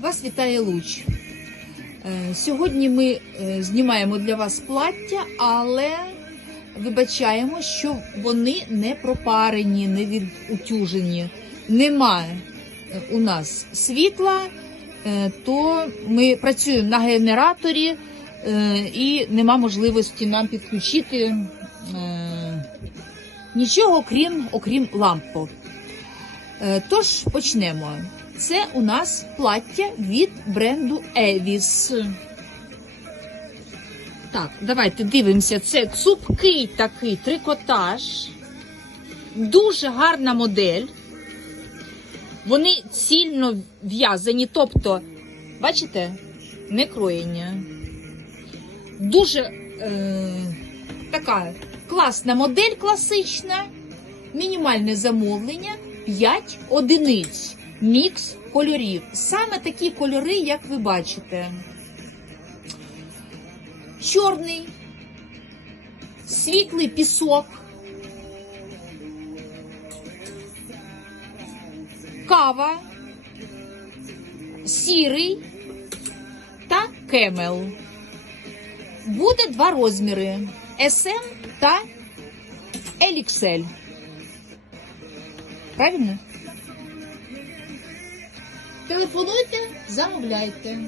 Вас вітає Луч. Е, Сьогодні ми е, знімаємо для вас плаття, але вибачаємо, що вони не пропарені, не відутюжені. Немає е, у нас світла, то ми працюємо на генераторі і нема можливості нам підключити нічого, крім, окрім лампу. Е, Тож почнемо. Це у нас плаття від бренду Evis. Так, давайте дивимося. Це цупкий такий трикотаж. Дуже гарна модель. Вони цільно в'язані, тобто, бачите, не кроєння. Дуже е, така класна модель класична, мінімальне замовлення 5 одиниць. Мікс кольорів. Саме такі кольори, як ви бачите. Чорний, світлий пісок, кава, сірий та кемел. Буде два розміри SM та LXL. Правильно? Телефонуйте, замовляйте.